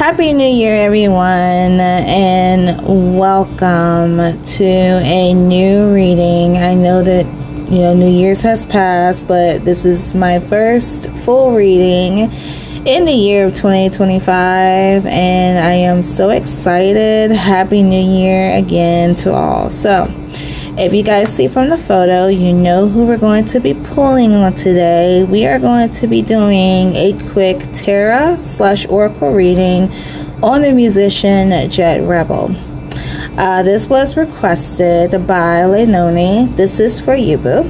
Happy New Year, everyone, and welcome to a new reading. I know that New Year's has passed, but this is my first full reading in the year of 2025, and I am so excited. Happy New Year again to all. So if you guys see from the photo, you know who we're going to be pulling on today. We are going to be doing a quick tarot/oracle reading on the musician Jett Rebel. This was requested by Lenoni. This is for you, boo.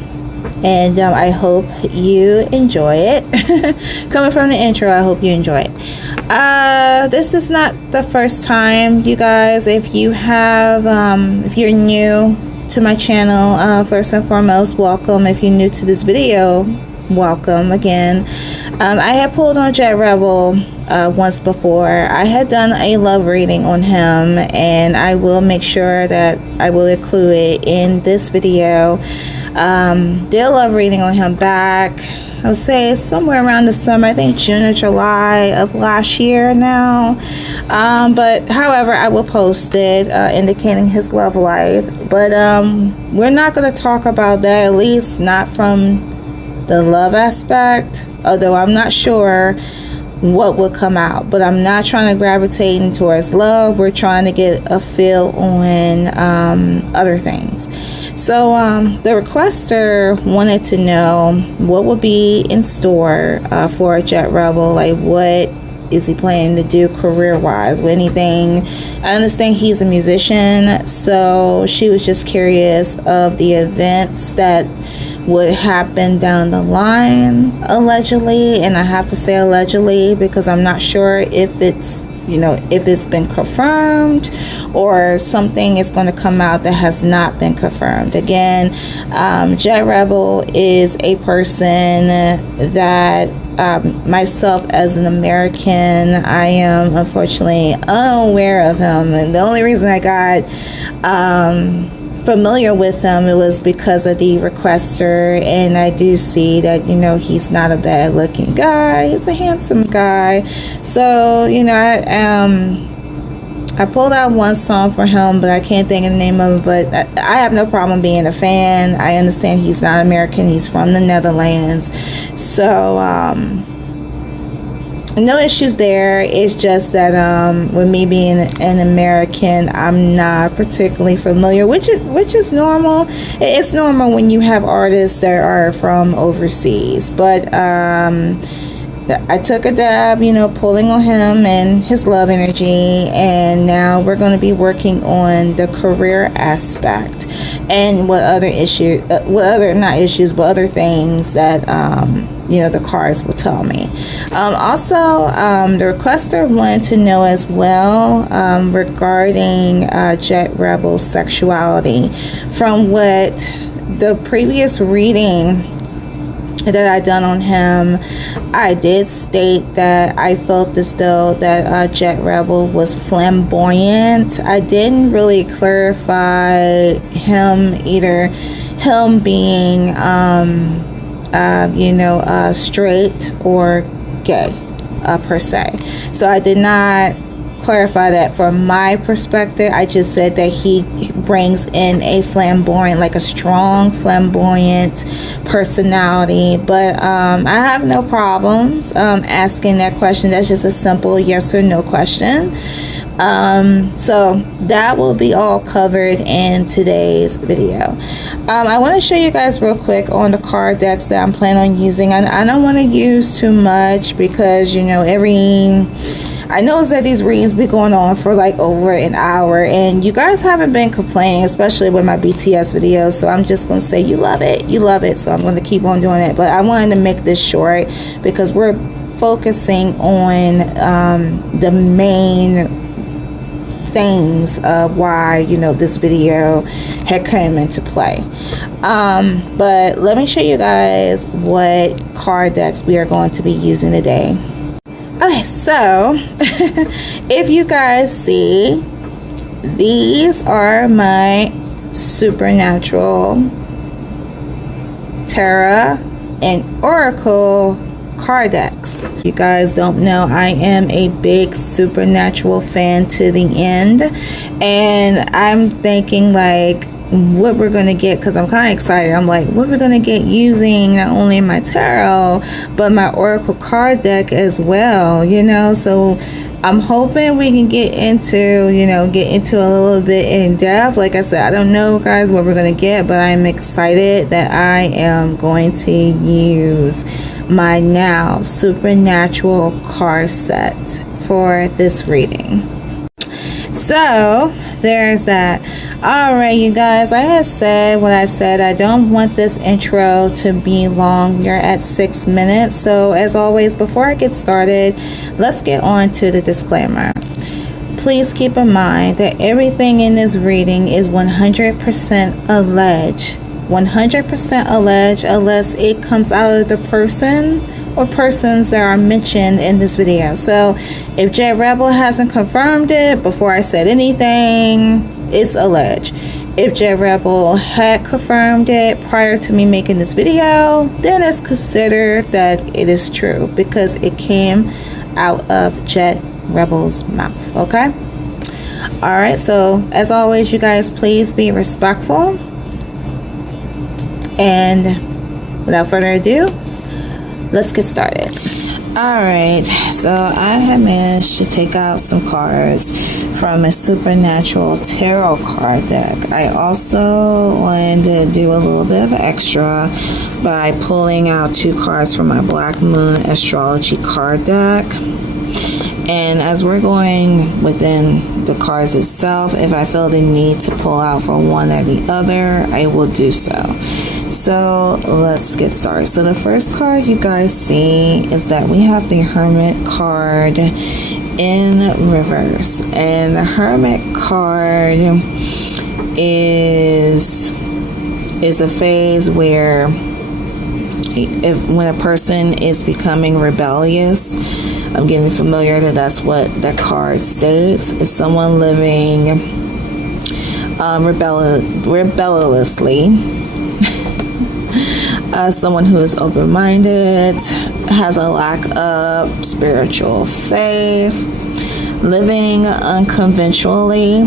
And I hope you enjoy it. Coming from the intro, I hope you enjoy it. This is not the first time, you guys. If you have, if you're new to my channel, first and foremost, welcome. If you're new to this video, welcome again. I had pulled on Jett Rebel once before. I had done a love reading on him, and I will make sure that I will include it in this video. Did a love reading on him back, I would say somewhere around the summer, I think June or July of last year now. But however, I will post it indicating his love life. But we're not going to talk about that, at least not from the love aspect, although I'm not sure what will come out. But I'm not trying to gravitate towards love. We're trying to get a feel on other things. So the requester wanted to know what would be in store for Jett Rebel. Like, what is he planning to do career-wise? With anything? I understand he's a musician, so she was just curious of the events that would happen down the line, allegedly. And I have to say allegedly because I'm not sure if it's if it's been confirmed or something is going to come out that has not been confirmed. Again, Jett Rebel is a person that myself as an American, I am unfortunately unaware of him. And the only reason I got familiar with him, it was because of the requester, and I do see that he's not a bad looking guy. He's a handsome guy. So I pulled out one song for him, but I can't think of the name of it. But I have no problem being a fan. I understand he's not American, he's from the Netherlands, so no issues there. It's just that with me being an American, I'm not particularly familiar, which is normal. It's normal when you have artists that are from overseas. But I took a dab, pulling on him and his love energy, and now we're going to be working on the career aspect and what other issues, not issues, but other things that the cards will tell me. Also, the requester wanted to know as well regarding Jett Rebel's sexuality. From what the previous reading that I done on him, I did state that I felt as though that Jett Rebel was flamboyant. I didn't really clarify him, either him being straight or gay per se. So I did not clarify that from my perspective. I just said that he brings in a flamboyant, like a strong flamboyant personality. But I have no problems asking that question. That's just a simple yes or no question. So that will be all covered in today's video. I want to show you guys real quick on the card decks that I'm planning on using. I don't want to use too much because I know that these readings be going on for like over an hour, and you guys haven't been complaining, especially with my BTS videos. So I'm just going to say you love it. So I'm going to keep on doing it. But I wanted to make this short because we're focusing on the main things of why this video had come into play. But let me show you guys what card decks we are going to be using today. Okay, so if you guys see, these are my supernatural tarot and oracle card decks. If you guys don't know, I am a big supernatural fan to the end, and I'm thinking like what we're gonna get, because I'm kind of excited. I'm like, what we're gonna get using not only my tarot but my oracle card deck as well, you know. So I'm hoping we can get into a little bit in depth. Like I said, I don't know, guys, what we're gonna get, but I'm excited that I am going to use my now supernatural card set for this reading. So there's that. Alright, you guys, I had said what I said. I don't want this intro to be long. We are at 6 minutes. So as always, before I get started, let's get on to the disclaimer. Please keep in mind that everything in this reading is 100% alleged. 100% alleged, unless it comes out of the person or persons that are mentioned in this video. So if Jett Rebel hasn't confirmed it before I said anything, it's alleged. If Jett Rebel had confirmed it prior to me making this video, then it's considered that it is true, because it came out of Jett Rebel's mouth. Okay? Alright, so as always, you guys, please be respectful. And without further ado, let's get started. Alright, so I have managed to take out some cards from a supernatural tarot card deck. I also wanted to do a little bit of extra by pulling out 2 cards from my Black Moon Astrology card deck. And as we're going within the cards itself, if I feel the need to pull out from one or the other, I will do so. So let's get started. So the first card you guys see is that we have the Hermit card in reverse. And the Hermit card is a phase where when a person is becoming rebellious, I'm getting familiar that that's what that card states. Is someone living rebelliously, someone who is open-minded, has a lack of spiritual faith, living unconventionally,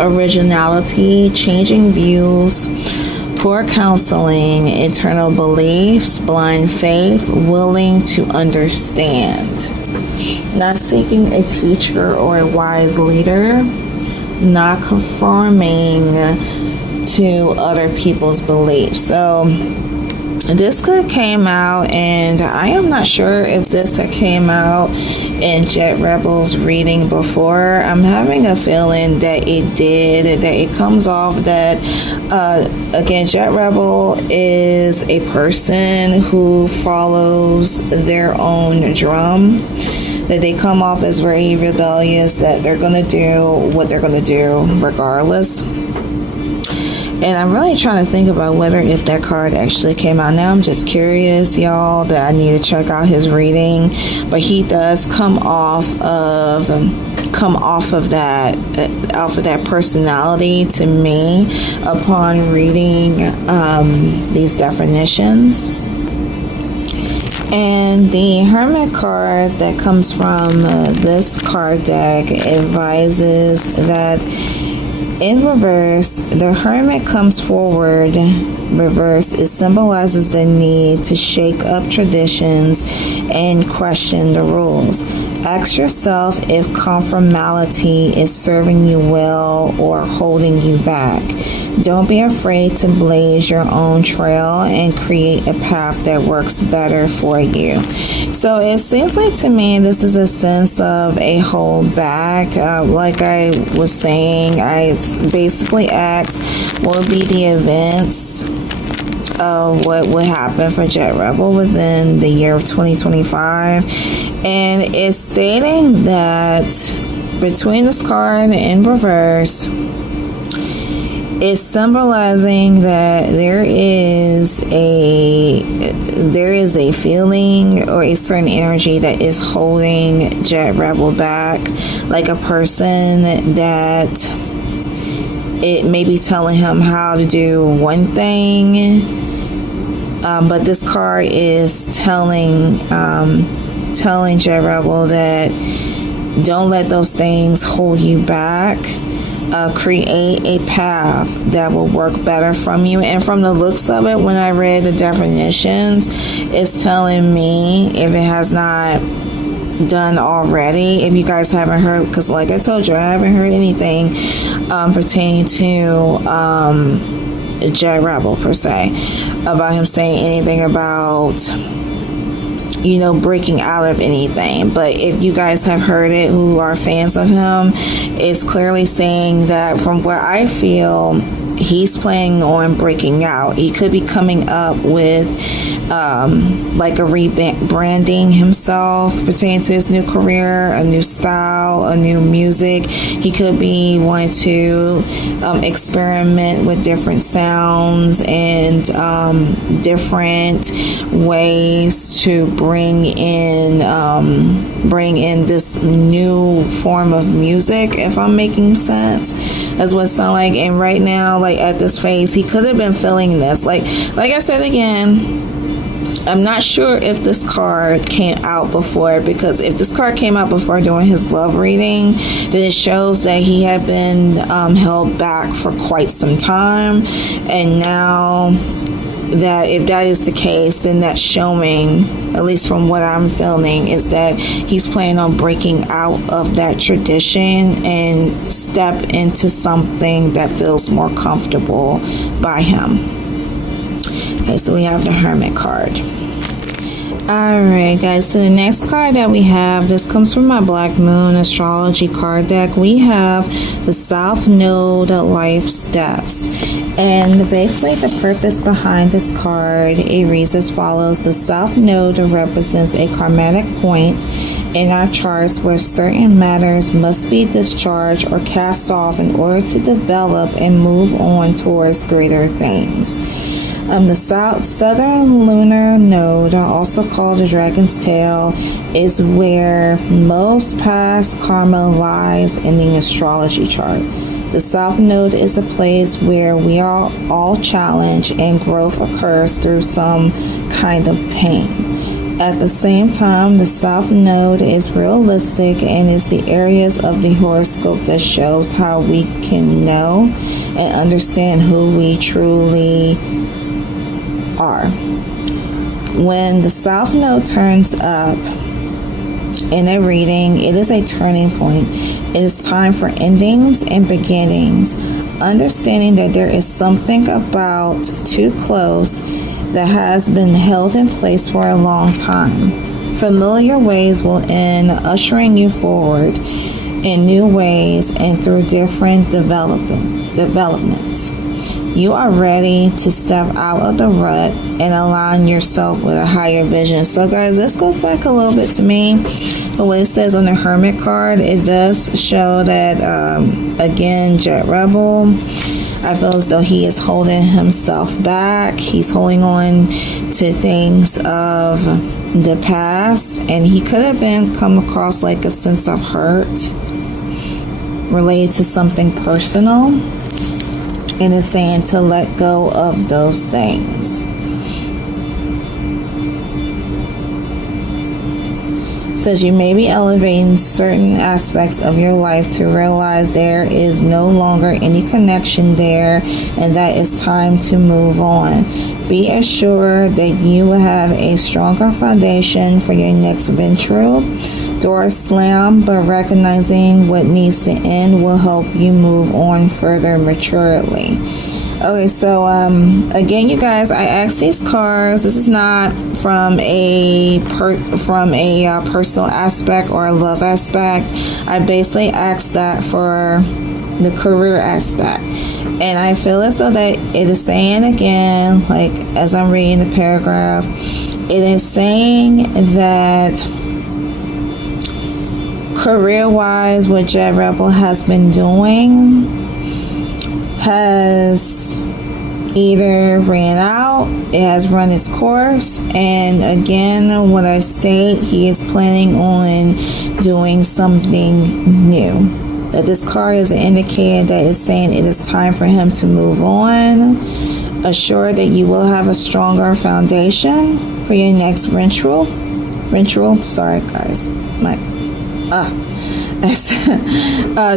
originality, changing views, poor counseling, internal beliefs, blind faith, willing to understand, not seeking a teacher or a wise leader, not conforming to other people's beliefs. So this could have came out, and I am not sure if this had came out in Jett Rebel's reading before. I'm having a feeling that it did, that it comes off that again, Jett Rebel is a person who follows their own drum, that they come off as very rebellious, that they're going to do what they're going to do regardless. And I'm really trying to think about whether if that card actually came out. Now I'm just curious, y'all, that I need to check out his reading. But he does come off of that personality to me upon reading these definitions. And the Hermit card that comes from this card deck advises that in reverse, the Hermit comes forward. Reverse, it symbolizes the need to shake up traditions and question the rules. Ask yourself if conformity is serving you well or holding you back. Don't be afraid to blaze your own trail and create a path that works better for you. So it seems like to me this is a sense of a hold back. Like I was saying, I basically asked what would be the events of what would happen for Jett Rebel within the year of 2025. And it's stating that between this card in reverse, it's symbolizing that there is a feeling or a certain energy that is holding Jett Rebel back, like a person that it may be telling him how to do one thing But this card is telling Jett Rebel that don't let those things hold you back. Create a path that will work better from you. And from the looks of it, when I read the definitions, it's telling me, if it has not done already, if you guys haven't heard, because like I told you, I haven't heard anything pertaining to Jett Rebel per se, about him saying anything about, you know, breaking out of anything. But if you guys have heard it, who are fans of him, it's clearly saying that, from what I feel, he's planning on breaking out. He could be coming up with like a rebranding himself pertaining to his new career, a new style, a new music. He could be wanting to experiment with different sounds and different ways to bring in this new form of music, if I'm making sense. That's what it sounds like. And right now, like at this phase, he could have been feeling this. Like I said again, I'm not sure if this card came out before, because if this card came out before during his love reading, then it shows that he had been held back for quite some time. And now that, if that is the case, then that's showing, at least from what I'm feeling, is that he's planning on breaking out of that tradition and step into something that feels more comfortable by him. Okay, so we have the Hermit card. Alright guys, so the next card that we have, this comes from my Black Moon astrology card deck. We have the South Node Life Steps. And basically the purpose behind this card, it reads as follows. The South Node represents a karmatic point in our charts where certain matters must be discharged or cast off in order to develop and move on towards greater things. The Southern Lunar Node, also called the Dragon's Tail, is where most past karma lies in the astrology chart. The South Node is a place where we are all challenged and growth occurs through some kind of pain. At the same time, the South Node is realistic and is the areas of the horoscope that shows how we can know and understand who we truly are. When the South Node turns up in a reading, it is a turning point. It is time for endings and beginnings. Understanding that there is something about too close that has been held in place for a long time. Familiar ways will end, ushering you forward in new ways and through different developments. You are ready to step out of the rut and align yourself with a higher vision. So guys, this goes back a little bit to me. But what it says on the Hermit card, it does show that, again, Jett Rebel, I feel as though he is holding himself back. He's holding on to things of the past. And he could have come across like a sense of hurt related to something personal. And it's saying to let go of those things. It says you may be elevating certain aspects of your life to realize there is no longer any connection there and that it's time to move on. Be assured that you will have a stronger foundation for your next venture. Doors slam, but recognizing what needs to end will help you move on further maturely. Okay, so again, you guys, I asked these cards. This is not from a personal aspect or a love aspect. I basically asked that for the career aspect. And I feel as though that it is saying again, like as I'm reading the paragraph, it is saying that career-wise, what Jett Rebel has been doing has either ran out, it has run its course, and again, what I state, he is planning on doing something new. That this card is an indicator that is saying it is time for him to move on. Assure that you will have a stronger foundation for your next ritual. Sorry, guys.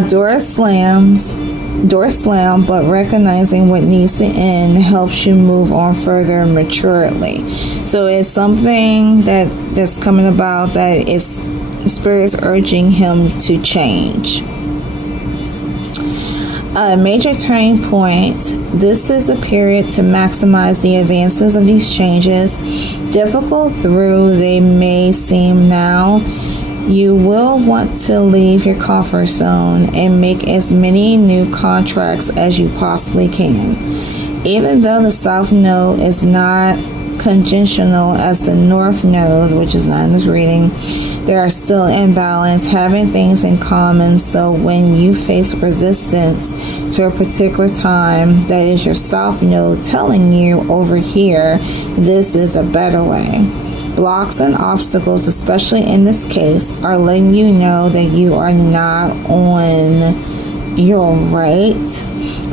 Door slam, but recognizing what needs to end helps you move on further maturely. So it's something that's coming about that it's Spirit's urging him to change. A major turning point. This is a period to maximize the advances of these changes. Difficult though they may seem now, you will want to leave your comfort zone and make as many new contracts as you possibly can. Even though the South Node is not conjunctional as the North Node, which is not in this reading, they are still in balance, having things in common. So when you face resistance to a particular time, that is your South Node telling you over here, this is a better way. Blocks and obstacles, especially in this case, are letting you know that you are not on your right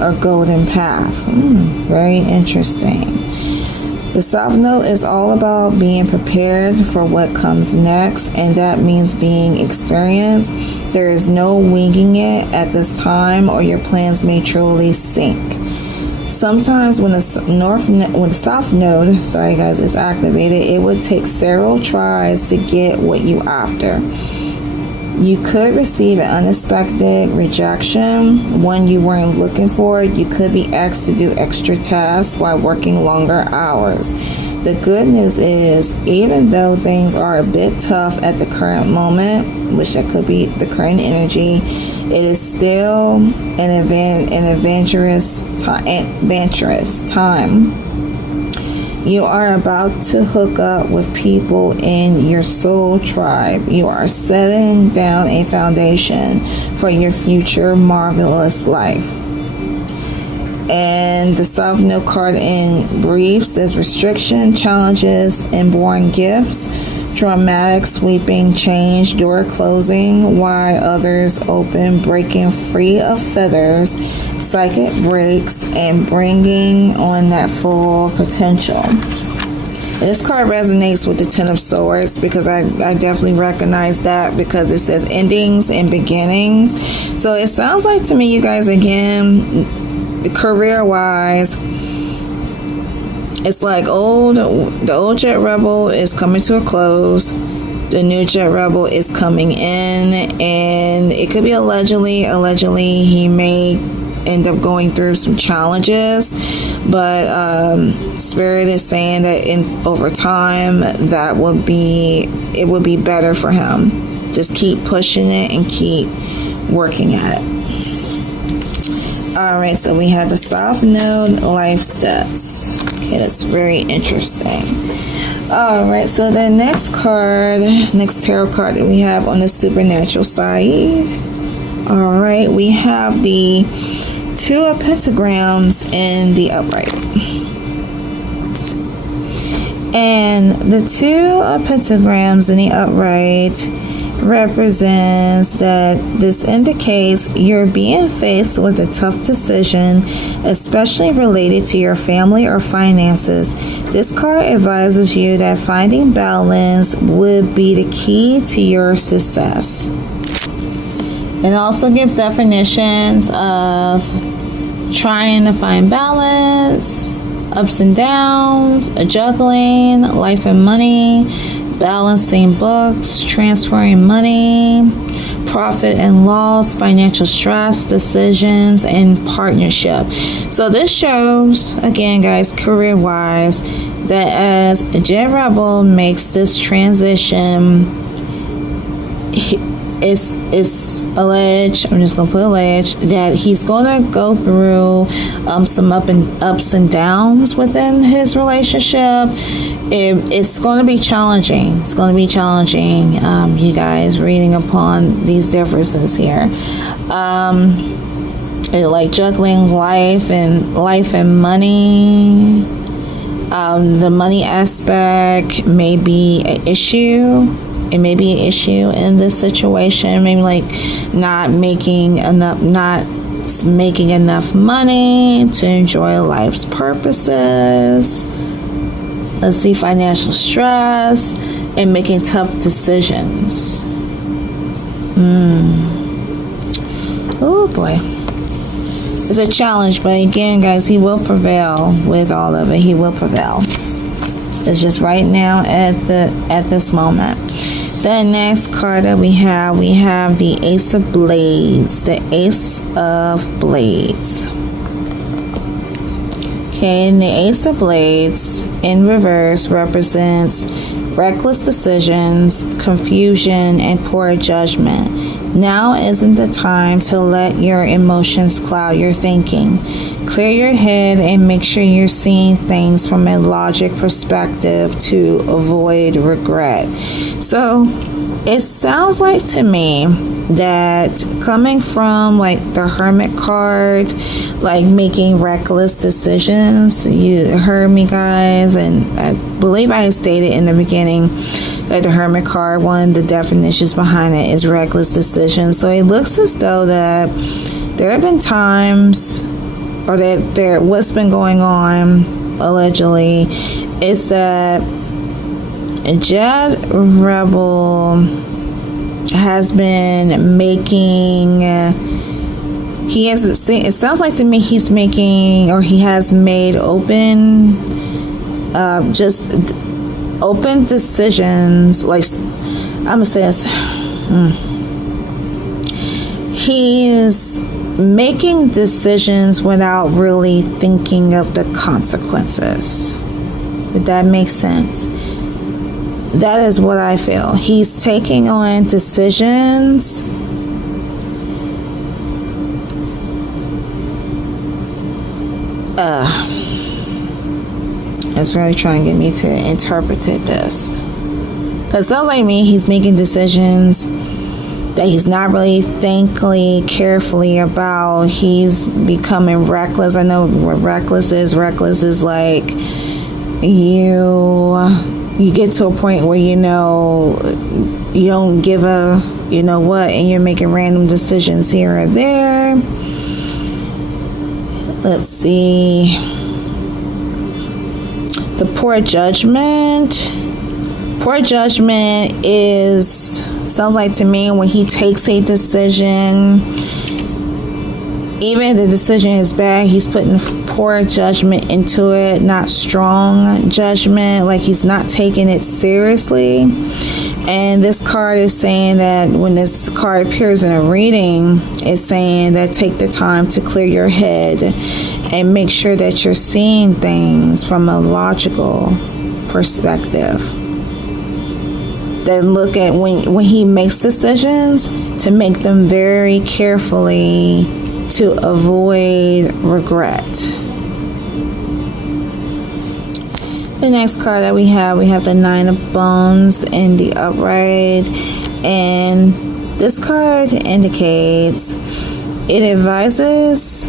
or golden path. Very interesting. The South Node is all about being prepared for what comes next, and that means being experienced. There is no winging it at this time, or your plans may truly sink. Sometimes when the South Node, sorry guys, is activated, it would take several tries to get what you after. You could receive an unexpected rejection, one you weren't looking for. You could be asked to do extra tasks while working longer hours. The good news is, even though things are a bit tough at the current moment, which that could be the current energy, it is still an adventurous time. You are about to hook up with people in your soul tribe. You are setting down a foundation for your future marvelous life. And the South Node card in brief says restriction, challenges, and boring gifts. Dramatic, sweeping change, door closing while others open, breaking free of feathers, psychic breaks, and bringing on that full potential. This card resonates with the Ten of Swords because I definitely recognize that, because it says endings and beginnings. So it sounds like to me, you guys, again, career-wise, it's like the old Jett Rebel is coming to a close. The new Jett Rebel is coming in, and it could be allegedly he may end up going through some challenges, but Spirit is saying that over time it would be better for him. Just keep pushing it and keep working at it. Alright, so we have the South Node life steps. Okay, that's very interesting. Alright, so the next tarot card that we have on the supernatural side. Alright, we have the Two of Pentagrams in the upright. And the Two of Pentagrams in the upright represents that this indicates you're being faced with a tough decision, especially related to your family or finances. This card advises you that finding balance would be the key to your success. It also gives definitions of trying to find balance, ups and downs, juggling, life and money, balancing books, transferring money, profit and loss, financial stress, decisions, and partnership. So this shows, again guys, career-wise, that as Jett Rebel makes this transition, it's alleged, I'm just going to put alleged, that he's going to go through some ups and downs within his relationship. It's going to be challenging. It's going to be challenging, you guys, reading upon these differences here. Like juggling life and money. The money aspect may be an issue. It may be an issue in this situation. Maybe like not making enough, not making enough money to enjoy life's purposes. Let's see, financial stress and making tough decisions. Oh boy. It's a challenge, but again, guys, he will prevail with all of it. He will prevail. It's just right now at this moment. The next card that we have the Ace of Blades. The Ace of Blades. Okay, and the Ace of Blades in reverse represents reckless decisions, confusion, and poor judgment. Now isn't the time to let your emotions cloud your thinking. Clear your head and make sure you're seeing things from a logic perspective to avoid regret. So it sounds like to me that coming from like the Hermit card, like making reckless decisions, you heard me, guys, and I believe I stated in the beginning that the Hermit card, one of the definitions behind it is reckless decisions. So it looks as though that there have been times, or that what's been going on allegedly is that Jett Rebel has been making it sounds like to me he's making, or he has made open open decisions. Like, I'm gonna say this, he's making decisions without really thinking of the consequences. If that makes sense. That is what I feel. He's taking on decisions it's really trying to get me to interpret this. Because it sounds like me, he's making decisions that he's not really thinking carefully about. He's becoming reckless. I know what reckless is. Reckless is like you get to a point where you don't give a what, and you're making random decisions here or there. Let's see. The poor judgment. Poor judgment sounds like to me when he takes a decision, even if the decision is bad, he's putting poor judgment into it, not strong judgment, like he's not taking it seriously. And this card is saying that when this card appears in a reading, it's saying that take the time to clear your head and make sure that you're seeing things from a logical perspective. Then look at when he makes decisions, to make them very carefully to avoid regret. The next card that we have the Nine of Bones in the upright, and this card indicates, it advises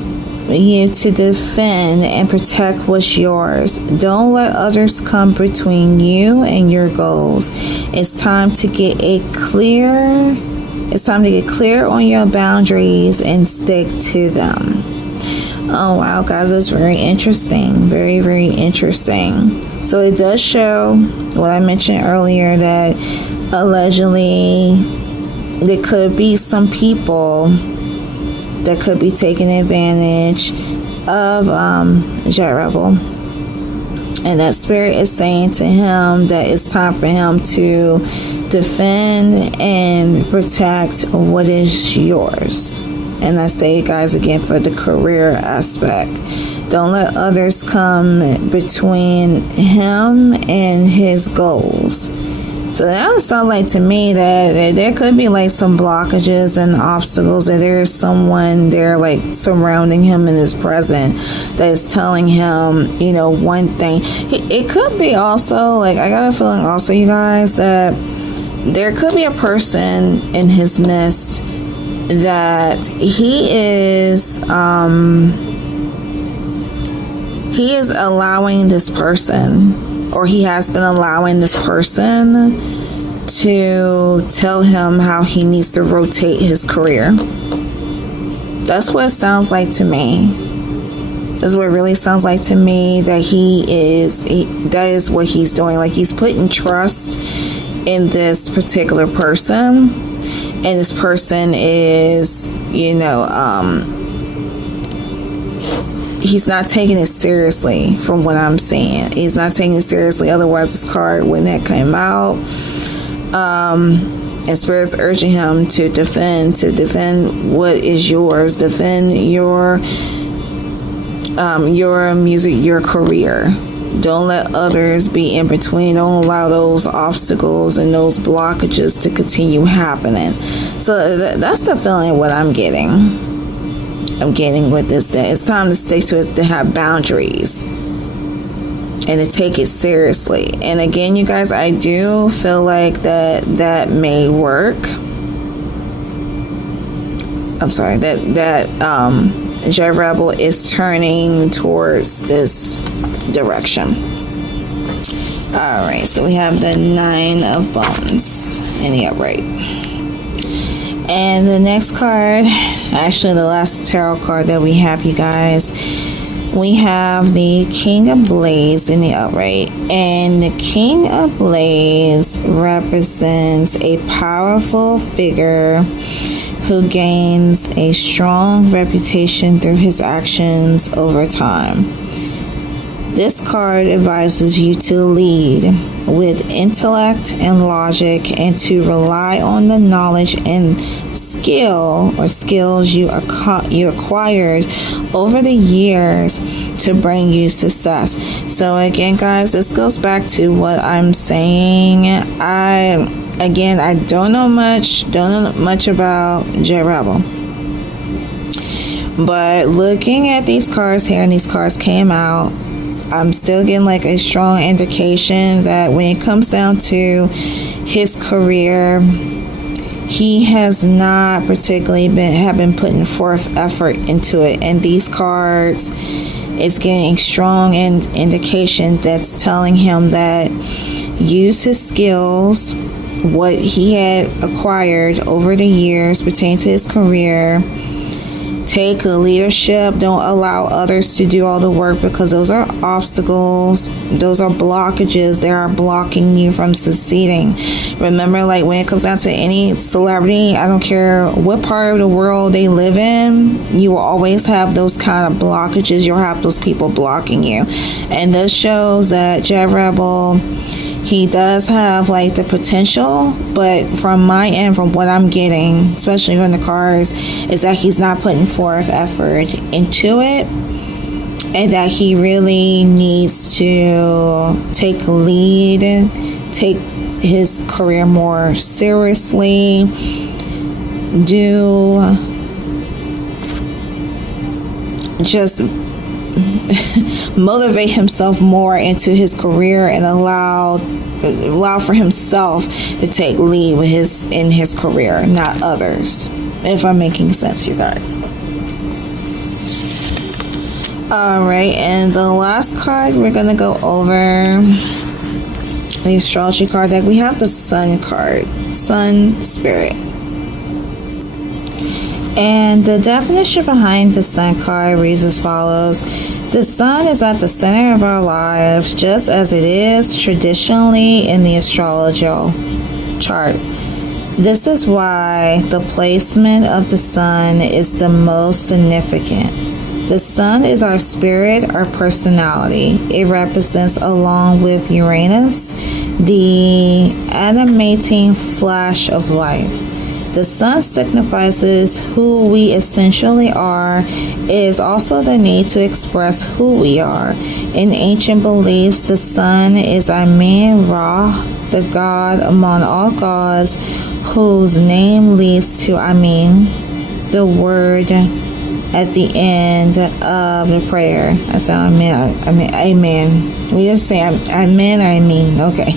you to defend and protect what's yours. Don't let others come between you and your goals. It's time to get clear on your boundaries and stick to them. Oh wow, guys, that's very interesting. Very, very interesting. So it does show what I mentioned earlier, that allegedly there could be some people that could be taking advantage of Jett Rebel. And that spirit is saying to him that it's time for him to defend and protect what is yours. And I say, guys, again, for the career aspect, don't let others come between him and his goals. So that sounds like to me that there could be like some blockages and obstacles, that there's someone there like surrounding him in his present that is telling him, one thing. It could be also, like, I got a feeling also, you guys, that there could be a person in his midst that he is allowing this person, or he has been allowing this person to tell him how he needs to rotate his career. That's what it sounds like to me. That's what it really sounds like to me, that that is what he's doing. Like, he's putting trust in this particular person, and this person is, he's not taking it seriously, from what I'm saying. He's not taking it seriously, otherwise this card wouldn't have come out. And Spirit's urging him to defend what is yours, defend your music, your career. Don't let others be in between. Don't allow those obstacles and those blockages to continue happening. So that's the feeling what I'm getting. I'm getting with this. It's time to stick to it, to have boundaries and to take it seriously. And again, you guys, I do feel like that may work. I'm sorry, that Jett Rebel is turning towards this direction. Alright, so we have the 9 of Wands in the upright. And the next card, actually the last tarot card that we have, you guys, we have the King of Blades in the upright. And the King of Blades represents a powerful figure who gains a strong reputation through his actions over time. This card advises you to lead with intellect and logic, and to rely on the knowledge and skills you acquired over the years to bring you success. So again, guys, this goes back to what I'm saying. I don't know much about Jett Rebel, but looking at these cards here, and these cards came out, I'm still getting like a strong indication that when it comes down to his career, he has not particularly been putting forth effort into it. And these cards, it's getting a strong indication that's telling him that use his skills, what he had acquired over the years pertaining to his career. Take leadership. Don't allow others to do all the work, because those are obstacles. Those are blockages. They are blocking you from succeeding. Remember, like, when it comes down to any celebrity, I don't care what part of the world they live in, you will always have those kind of blockages. You'll have those people blocking you. And this shows that Jett Rebel, he does have like the potential, but from my end, from what I'm getting, especially from the cards, is that he's not putting forth effort into it, and that he really needs to take lead, take his career more seriously, just motivate himself more into his career, and allow for himself to take lead in his career, not others. If I'm making sense, you guys. Alright, and the last card we're gonna go over, the astrology card deck. We have the Sun card, Sun Spirit. And the definition behind the Sun card reads as follows. The sun is at the center of our lives, just as it is traditionally in the astrological chart. This is why the placement of the sun is the most significant. The sun is our spirit, our personality. It represents, along with Uranus, the animating flash of life. The sun signifies who we essentially are. It is also the need to express who we are. In ancient beliefs, the sun is Amen Ra, the god among all gods, whose name leads to Amen, the word at the end of the prayer. I said Amen. We just say Amen, I mean. Okay.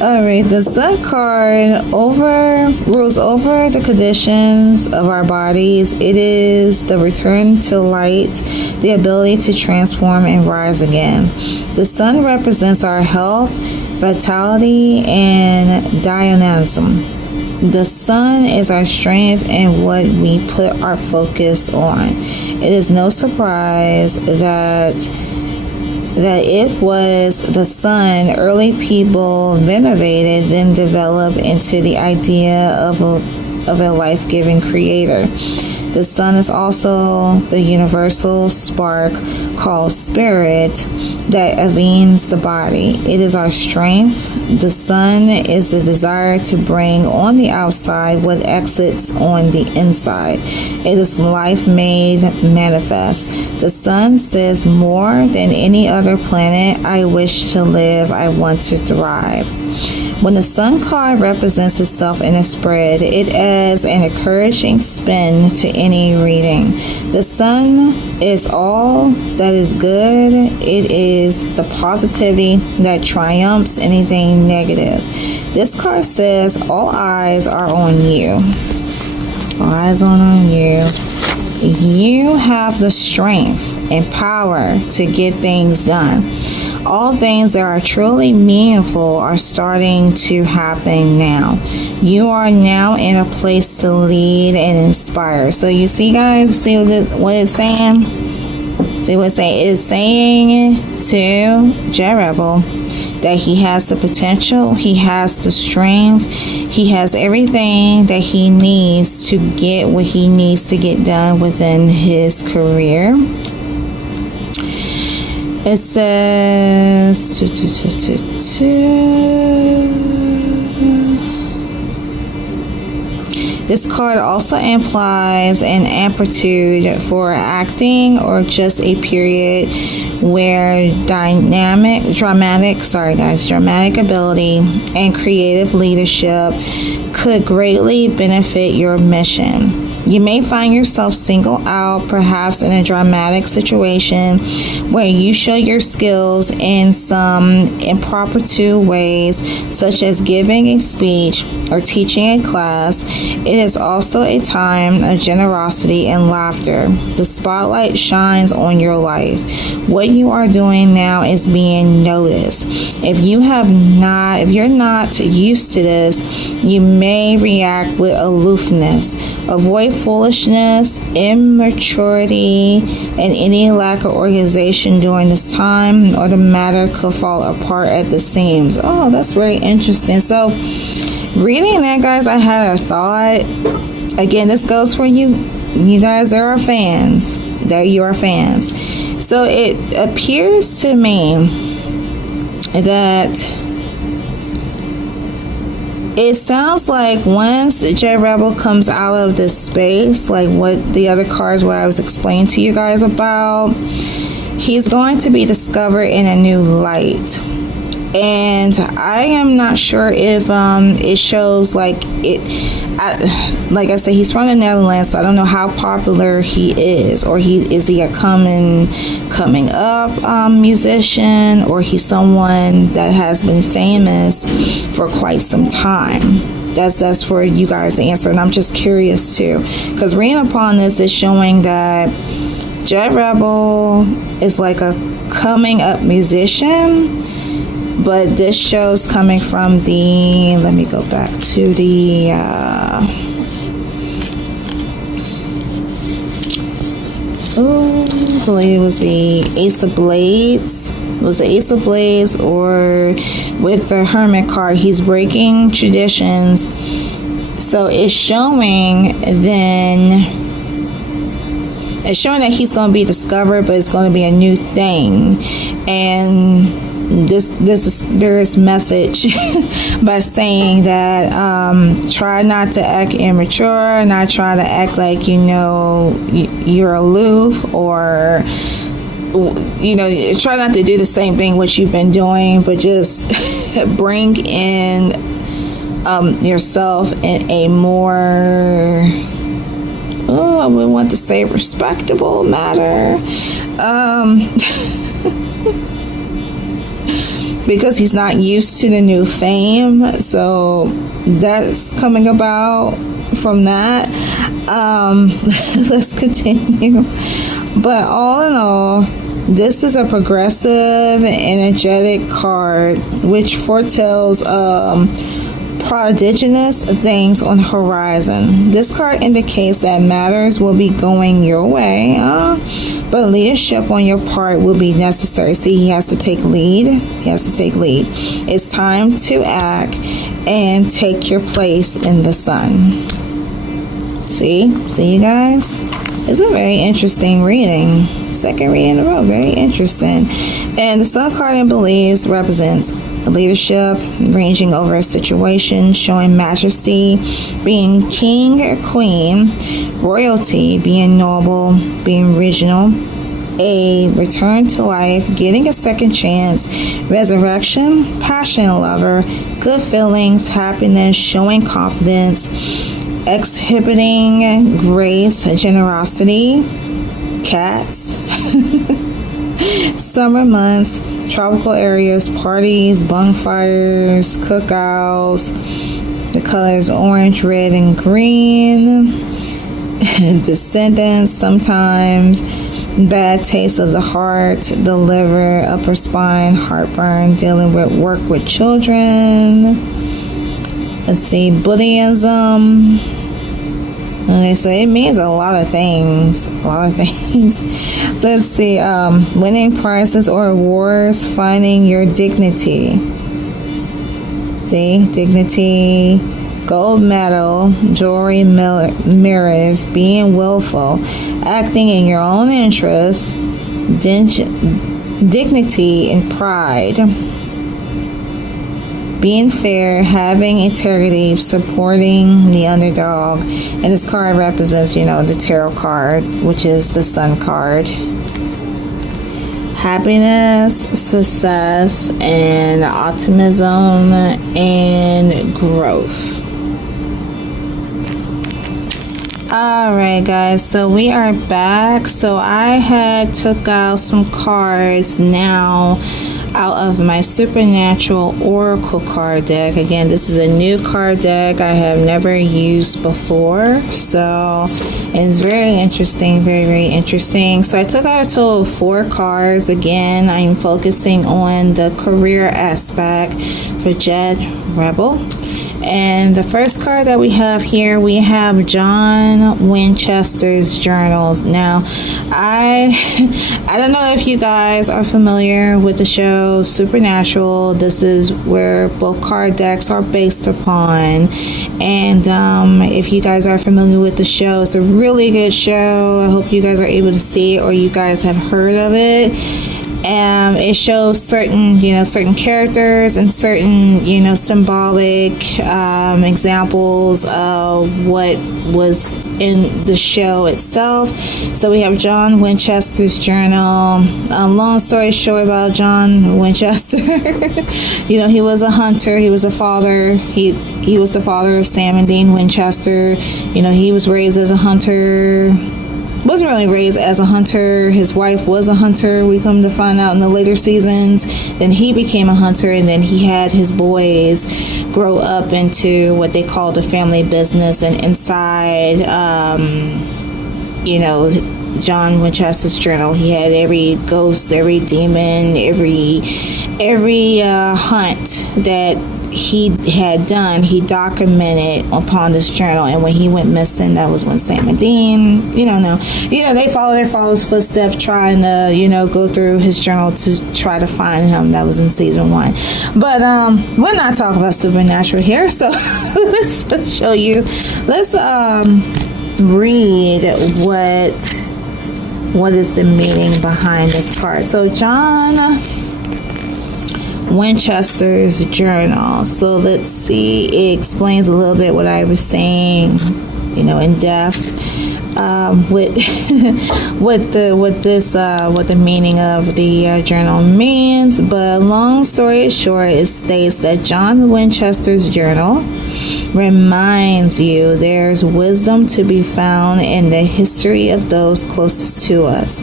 Alright, the Sun card rules over the conditions of our bodies. It is the return to light, the ability to transform and rise again. The Sun represents our health, vitality, and dynamism. The sun is our strength and what we put our focus on. It is no surprise that it was the sun early people venerated, then developed into the idea of a life-giving creator. The sun is also the universal spark called spirit that avens the body. It is our strength. The sun is the desire to bring on the outside what exits on the inside. It is life made manifest. The sun says more than any other planet, I wish to live, I want to thrive. When the sun card represents itself in a spread, it adds an encouraging spin to any reading. The sun is all that is good. It is the positivity that triumphs anything negative. This card says all eyes are on you. All eyes are on you. You have the strength and power to get things done. All things that are truly meaningful are starting to happen now. You are now in a place to lead and inspire. So you see, guys, see what it's saying? See what it's saying? It's saying to Jett Rebel that he has the potential, he has the strength, he has everything that he needs to get what he needs to get done within his career. It says this card also implies an amplitude for acting or just a period where dramatic ability and creative leadership could greatly benefit your mission. You may find yourself singled out, perhaps in a dramatic situation where you show your skills in some impromptu ways, such as giving a speech or teaching a class. It is also a time of generosity and laughter. The spotlight shines on your life. What you are doing now is being noticed. If you're not used to this, you may react with aloofness. Avoid foolishness, immaturity, and any lack of organization during this time, or the matter could fall apart at the seams. Oh, that's very interesting. So, reading that, guys, I had a thought. Again, this goes for you guys that are fans. That you are fans. So, it appears to me that it sounds like once Jett Rebel comes out of this space, like what the other cards what I was explaining to you guys about, he's going to be discovered in a new light. And I am not sure if it shows like like I said, he's from the Netherlands, so I don't know how popular he is, or is he a coming up musician, or he's someone that has been famous for quite some time. That's for you guys to answer, and I'm just curious too, because reading upon this is showing that Jett Rebel is like a coming up musician. But this show's coming from the, let me go back to the, I believe it was the Ace of Blades. It was the Ace of Blades, or with the Hermit card, he's breaking traditions. So it's showing that he's going to be discovered, but it's going to be a new thing. And this is Spirit's message by saying that try not to act immature, not try to act like you're aloof, or try not to do the same thing what you've been doing, but just bring in yourself in a more, I would want to say, respectable manner. Because he's not used to the new fame, so that's coming about from that. Let's continue. But all in all, this is a progressive, energetic card, which foretells prodigious things on the horizon. This card indicates that matters will be going your way, but leadership on your part will be necessary. See, he has to take lead. It's time to act and take your place in the sun. See you guys? It's a very interesting reading. Second reading in a row, very interesting. And the Sun card in Belize represents leadership, ranging over a situation, showing majesty, being king or queen, royalty, being noble, being original, a return to life, getting a second chance, resurrection, passion lover, good feelings, happiness, showing confidence, exhibiting grace, generosity, cats, summer months, tropical areas, parties, bonfires, cookouts. The colors orange, red, and green. Descendants sometimes. Bad taste of the heart, the liver, upper spine, heartburn, dealing with work with children. Let's see, Buddhism. Okay, so it means a lot of things. Let's see, winning prizes or awards, finding your dignity. See, dignity, gold medal, jewelry, mirrors, being willful, acting in your own interest, dignity and pride, being fair, having integrity, supporting the underdog. And this card represents, the tarot card, which is the Sun card. Happiness, success, and optimism and growth. Alright guys, so we are back. So I had took out some cards now out of my Supernatural Oracle card deck. Again, this is a new card deck I have never used before, so it's very interesting, very interesting. So I took out a total of 4 cards. Again, I'm focusing on the career aspect for Jett Rebel. And the first card that we have here, we have John Winchester's journals. Now, I don't know if you guys are familiar with the show Supernatural. This is where both card decks are based upon. And if you guys are familiar with the show, it's a really good show. I hope you guys are able to see it or you guys have heard of it. It shows certain characters and certain, symbolic examples of what was in the show itself. So we have John Winchester's journal. Long story short about John Winchester, he was a hunter. He was a father. He was the father of Sam and Dean Winchester. He was raised as a hunter. Wasn't really raised as a hunter. His wife was a hunter. We come to find out in the later seasons. Then he became a hunter, and then he had his boys grow up into what they called a family business. And inside, John Winchester's journal, he had every ghost, every demon, every hunt that he had done, he documented upon this journal. And when he went missing, that was when Sam and Dean, they follow their father's footsteps, trying to, go through his journal to try to find him. That was in season 1. But we're not talking about Supernatural here, so let's show you. Let's read what is the meaning behind this card. So John Winchester's journal. So let's see. It explains a little bit what I was saying, in depth, what the meaning of the journal means. But long story short, it states that John Winchester's journal reminds you there's wisdom to be found in the history of those closest to us.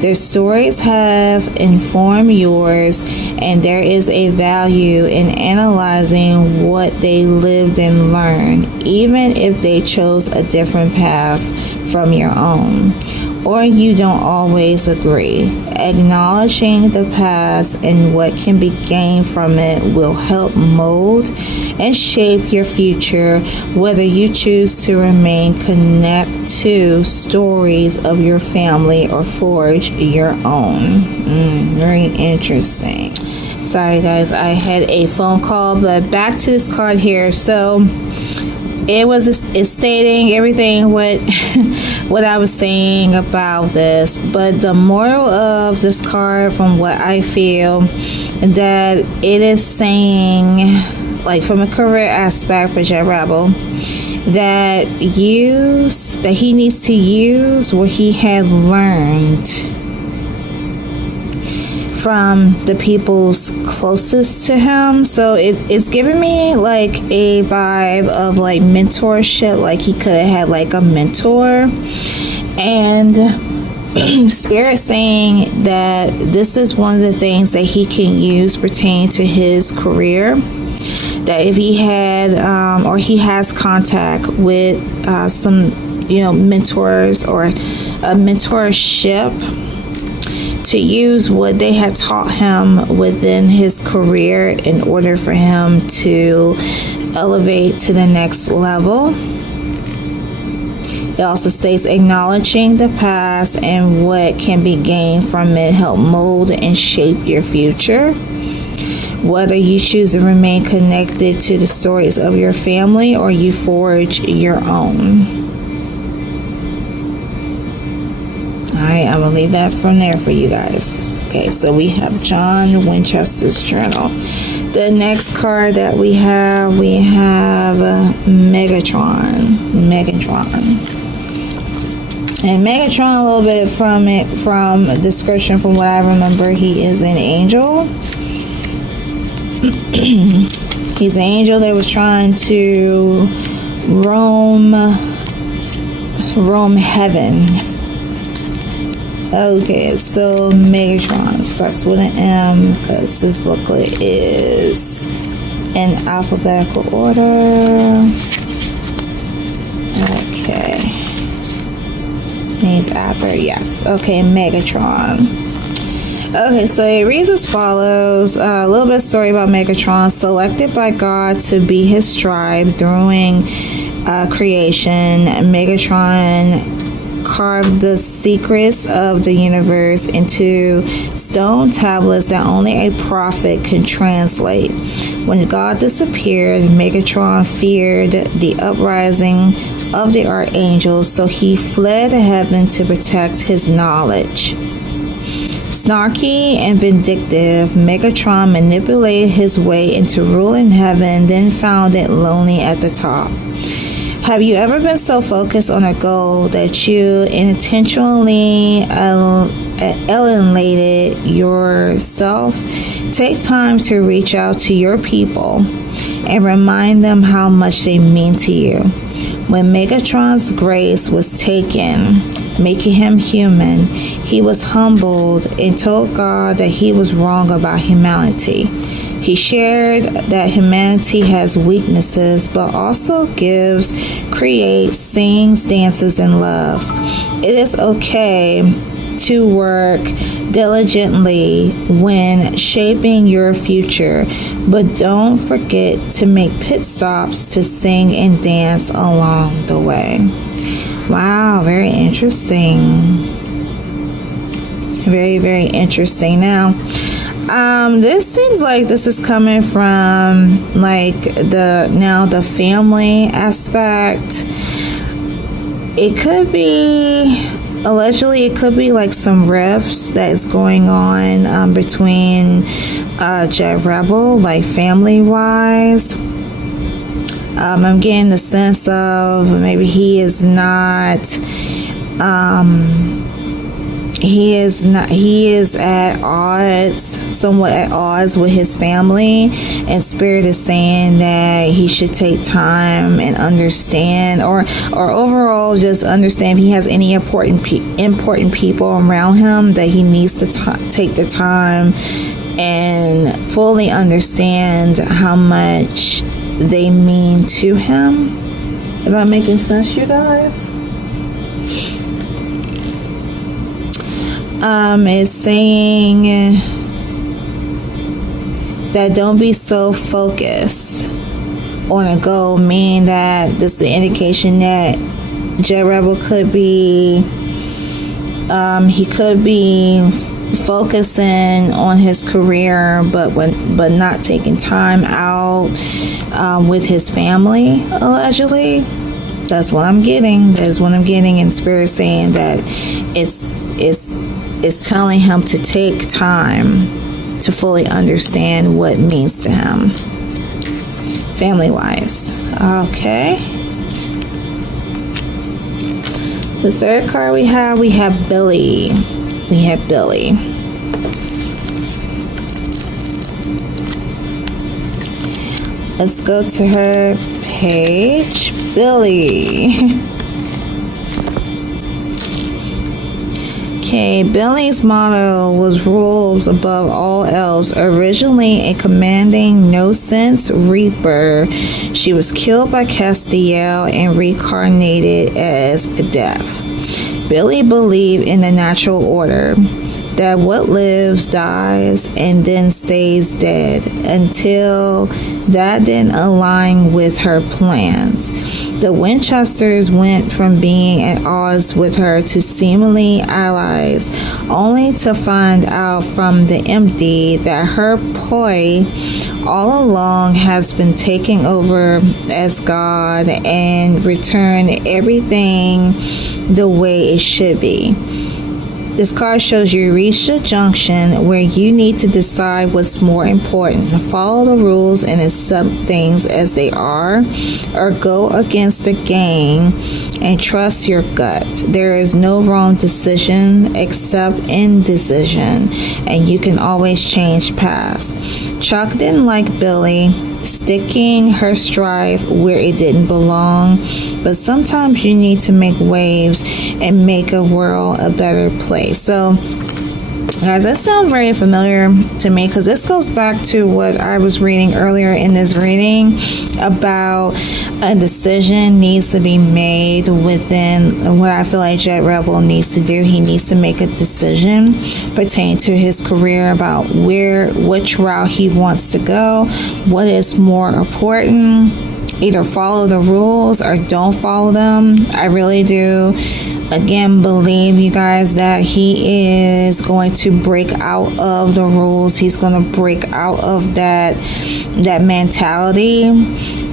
Their stories have informed yours, and there is a value in analyzing what they lived and learned, even if they chose a different path from your own. or you don't always agree. Acknowledging the past and what can be gained from it will help mold and shape your future, whether you choose to remain connected to stories of your family or forge your own. Very interesting. Sorry guys, I had a phone call, but back to this card here. So it's stating everything what I was saying about this, but the moral of this card, from what I feel, that it is saying, like from a career aspect for Jett Rebel, that he needs to use what he had learned from the people's closest to him. So it's giving me like a vibe of like mentorship, like he could have had like a mentor, and Spirit saying that this is one of the things that he can use pertaining to his career, that if he had or he has contact with some mentors or a mentorship, to use what they had taught him within his career in order for him to elevate to the next level. It also states acknowledging the past and what can be gained from it help mold and shape your future, whether you choose to remain connected to the stories of your family or you forge your own. Alright, I'm going to leave that from there for you guys. Okay, so we have John Winchester's journal. The next card that we have Megatron. And Megatron, a little bit from a description from what I remember, he is an angel. He's an angel that was trying to roam heaven. Okay, so Megatron starts with an M because this booklet is in alphabetical order. Okay. He's after, yes. Okay, Megatron. Okay, so it reads as follows. A little bit of story about Megatron. Selected by God to be his tribe during creation, Megatron carved the secrets of the universe into stone tablets that only a prophet can translate. When God disappeared, Megatron feared the uprising of the archangels, so he fled to heaven to protect his knowledge. Snarky and vindictive, Megatron manipulated his way into ruling heaven, then found it lonely at the top. Have you ever been so focused on a goal that you intentionally alienated yourself? Take time to reach out to your people and remind them how much they mean to you. When Megatron's grace was taken, making him human, he was humbled and told God that he was wrong about humanity. He shared that humanity has weaknesses, but also gives, creates, sings, dances, and loves. It is okay to work diligently when shaping your future, but don't forget to make pit stops to sing and dance along the way. Wow, very interesting. Very, very interesting. Now, this seems like this is coming from like the family aspect. It could be, allegedly, it could be like some rifts that is going on between Jett Rebel, like family wise. I'm getting the sense of maybe he is at odds, somewhat at odds with his family, and Spirit is saying that he should take time and understand, or overall just understand if he has any important people around him, that he needs to take the time and fully understand how much they mean to him. Am I making sense, you guys? It's saying that don't be so focused on a goal, meaning that this is an indication that Jett Rebel could be, he could be focusing on his career, but not taking time out with his family, allegedly. That's what I'm getting. That's what I'm getting. In spirit saying that it's telling him to take time to fully understand what it means to him, family-wise. Okay. The third card we have Billy. We have Billy. Let's go to her page. Billy. Okay, Billy's motto was rules above all else. Originally a commanding no-sense reaper, she was killed by Castiel and reincarnated as a death. Billy believed in the natural order, that what lives dies and then stays dead, until that didn't align with her plans. The Winchesters went from being at odds with her to seemingly allies, only to find out from the empty that her ploy all along has been taking over as God and return everything the way it should be. This card shows you reached a junction where you need to decide what's more important. Follow the rules and accept things as they are, or go against the grain and trust your gut. There is no wrong decision except indecision, and you can always change paths. Chuck didn't like Billy sticking her strife where it didn't belong, but sometimes you need to make waves and make a world a better place. So guys, that sounds very familiar to me, because this goes back to what I was reading earlier in this reading about a decision needs to be made within what I feel like Jett Rebel needs to do. He needs to make a decision pertaining to his career about which route he wants to go, what is more important. Either follow the rules or don't follow them. I really do, again, believe, you guys, that he is going to break out of the rules. He's going to break out of that mentality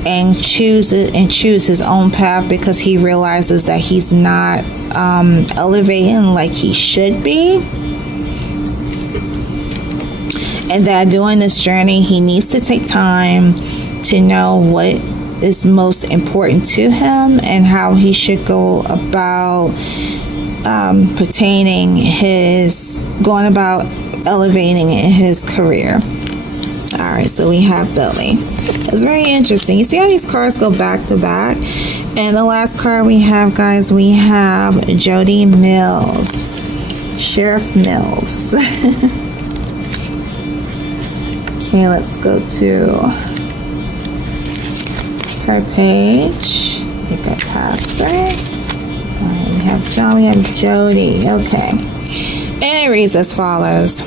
and choose his own path, because he realizes that he's not elevating like he should be, and that during this journey he needs to take time to know what is most important to him and how he should go about going about elevating in his career. All right, so we have Billy. It's very interesting. You see how these cards go back to back? And the last card we have, guys, we have Jody Mills, Sheriff Mills. Okay, let's go to her page. Get that past there. Right, we have John, we have Jody. Okay. And it reads as follows.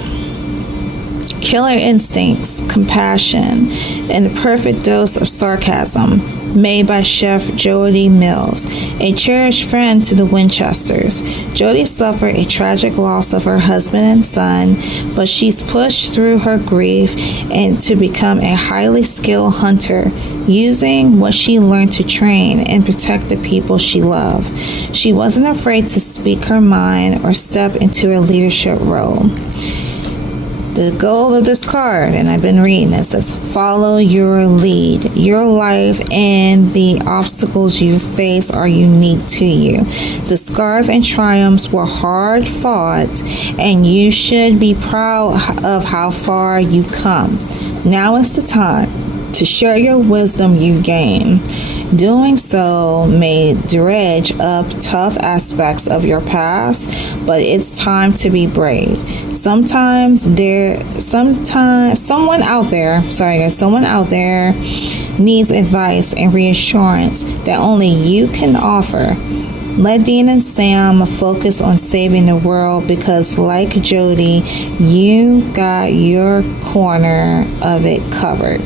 Killer instincts, compassion, and a perfect dose of sarcasm, made by Chef Jody Mills, a cherished friend to the Winchesters. Jody suffered a tragic loss of her husband and son, but she's pushed through her grief and to become a highly skilled hunter, using what she learned to train and protect the people she loved. She wasn't afraid to speak her mind or step into a leadership role. The goal of this card, and I've been reading this, says follow your lead. Your life and the obstacles you face are unique to you. The scars and triumphs were hard fought, and you should be proud of how far you've come. Now is the time to share your wisdom you gain. Doing so may dredge up tough aspects of your past, but it's time to be brave. Someone out there needs advice and reassurance that only you can offer. Let Dean and Sam focus on saving the world because, like Jody, you got your corner of it covered.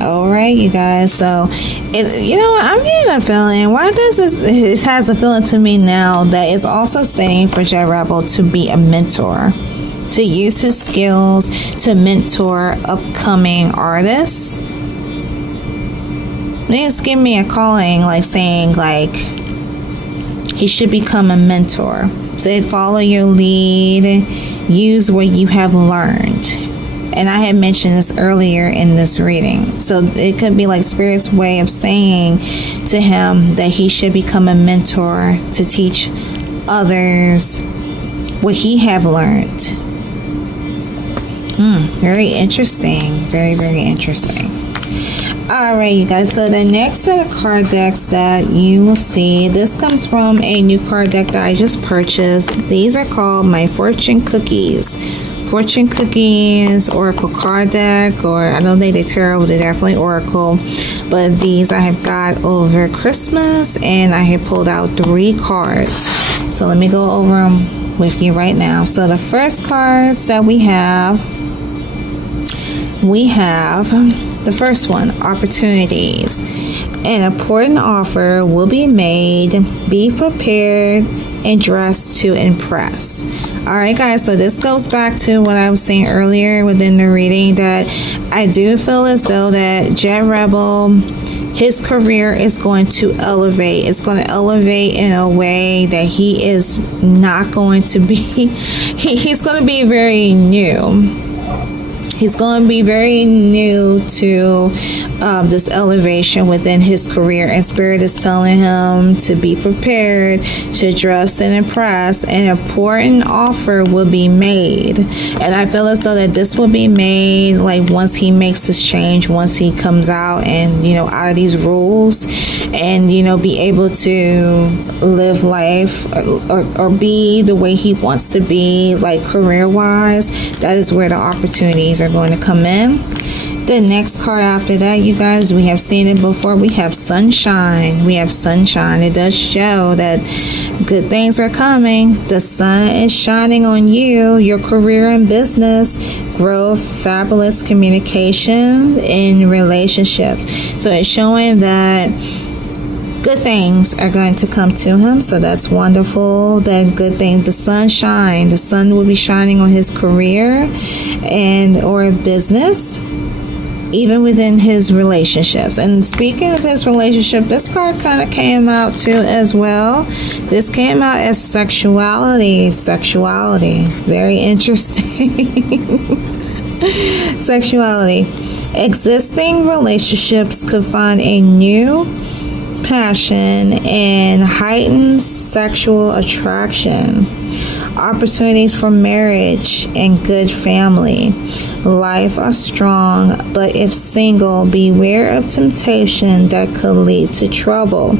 Alright, you guys. So, you know what? I'm getting a feeling. Why does this? It has a feeling to me now that it's also stating for Jett Rebel to be a mentor, to use his skills to mentor upcoming artists. It's giving me a calling, like saying, like, he should become a mentor. So follow your lead, use what you have learned. And I had mentioned this earlier in this reading. So it could be like Spirit's way of saying to him that he should become a mentor to teach others what he have learned. Very interesting. Very, very interesting. Alright, you guys, so the next set of card decks that you will see, this comes from a new card deck that I just purchased. These are called my Fortune Cookies. Fortune Cookies, Oracle card deck, or I know they tarot, they're definitely Oracle, but these I have got over Christmas, and I have pulled out 3 cards. So let me go over them with you right now. So the first cards that we have the first one, opportunities. An important offer will be made. Be prepared and dressed to impress. Alright guys, so this goes back to what I was saying earlier within the reading, that I do feel as though that Jett Rebel, his career is going to elevate. It's going to elevate in a way that he is not going to be, he's going to be very new. He's going to be very new to this elevation within his career, and Spirit is telling him to be prepared, to dress and impress. An important offer will be made, and I feel as though that this will be made like once he makes this change, once he comes out and, you know, out of these rules, and, you know, be able to live life or be the way he wants to be, like career wise. That is where the opportunities are going to come in. The next card after that, you guys, we have seen it before. We have sunshine. We have sunshine. It does show that good things are coming. The sun is shining on you, your career and business, growth, fabulous communication in relationships. So it's showing that good things are going to come to him. So that's wonderful. That good thing, the sunshine, the sun will be shining on his career and or business, even within his relationships. And speaking of his relationship, this card kind of came out too as well. This came out as sexuality. Very interesting. Sexuality. Existing relationships could find a new passion and heightened sexual attraction. Opportunities for marriage and good family. Life are strong, but if single, beware of temptation that could lead to trouble.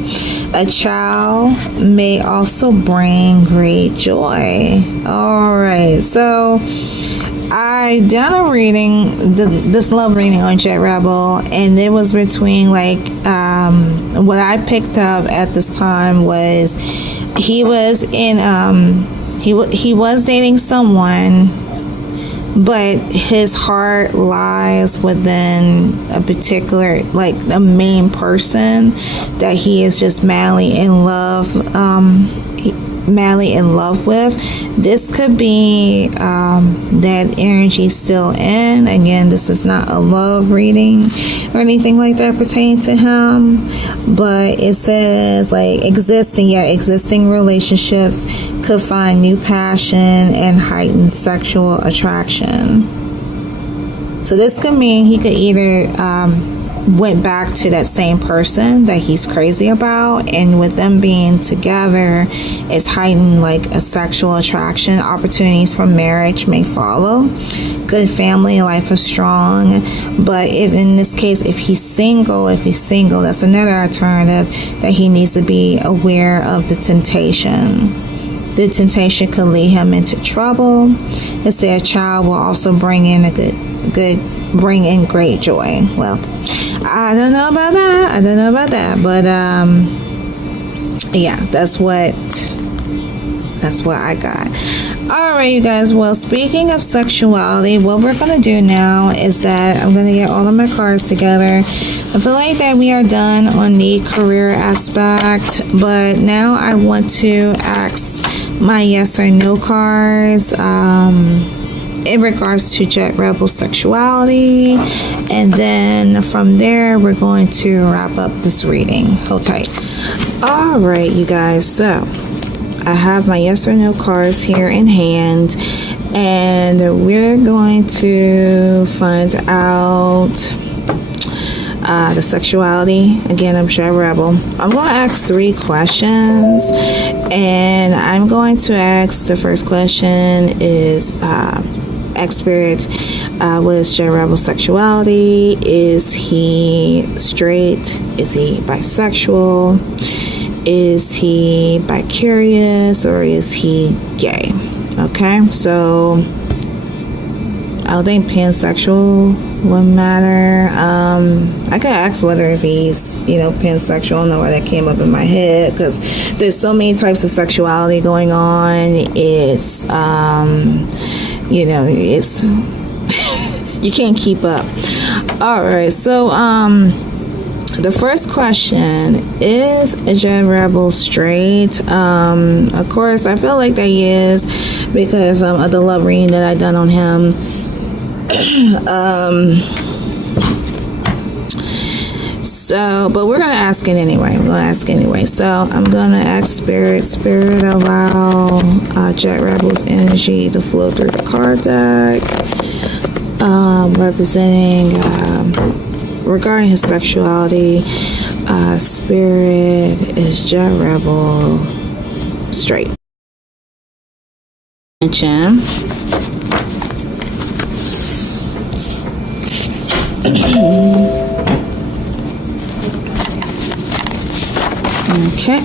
A child may also bring great joy. Alright, so I done a reading, this love reading on Jett Rebel, and it was between like what I picked up at this time was he was in he was dating someone, but his heart lies within a particular, like the main person that he is just madly in love with. This could be that energy still in. Again, this is not a love reading or anything like that pertaining to him, but it says like existing relationships could find new passion and heightened sexual attraction. So this could mean he could either went back to that same person that he's crazy about, and with them being together, it's heightened like a sexual attraction. Opportunities for marriage may follow. Good family life is strong. But if in this case, if he's single, that's another alternative, that he needs to be aware of the temptation. The temptation could lead him into trouble. Let's say a child will also bring in great joy. Well, I don't know about that, but yeah, that's what I got. Alright, you guys, well, speaking of sexuality, what we're going to do now is that I'm going to get all of my cards together. I feel like that we are done on the career aspect, but now I want to ask my yes or no cards in regards to Jett Rebel sexuality, and then from there we're going to wrap up this reading. Hold tight. Alright, you guys, so I have my yes or no cards here in hand, and we're going to find out the sexuality. Again, I'm Jett Rebel. I'm going to ask 3 questions, and I'm going to ask the first question is expert, what is Jett Rebel sexuality? Is he straight? Is he bisexual? Is he bi-curious, or is he gay? Okay, so I don't think pansexual would matter. I could ask whether if he's, pansexual. I don't know why that came up in my head, because there's so many types of sexuality going on. It's, it's you can't keep up. All right, so the first question is Jett Rebel straight? Of course, I feel like that he is, because of the love reading that I done on him. So, but we're gonna ask it anyway. So I'm gonna ask Spirit allow Jett Rebel's energy to flow through the card deck, representing regarding his sexuality. Spirit, is Jett Rebel straight? Attention. Okay.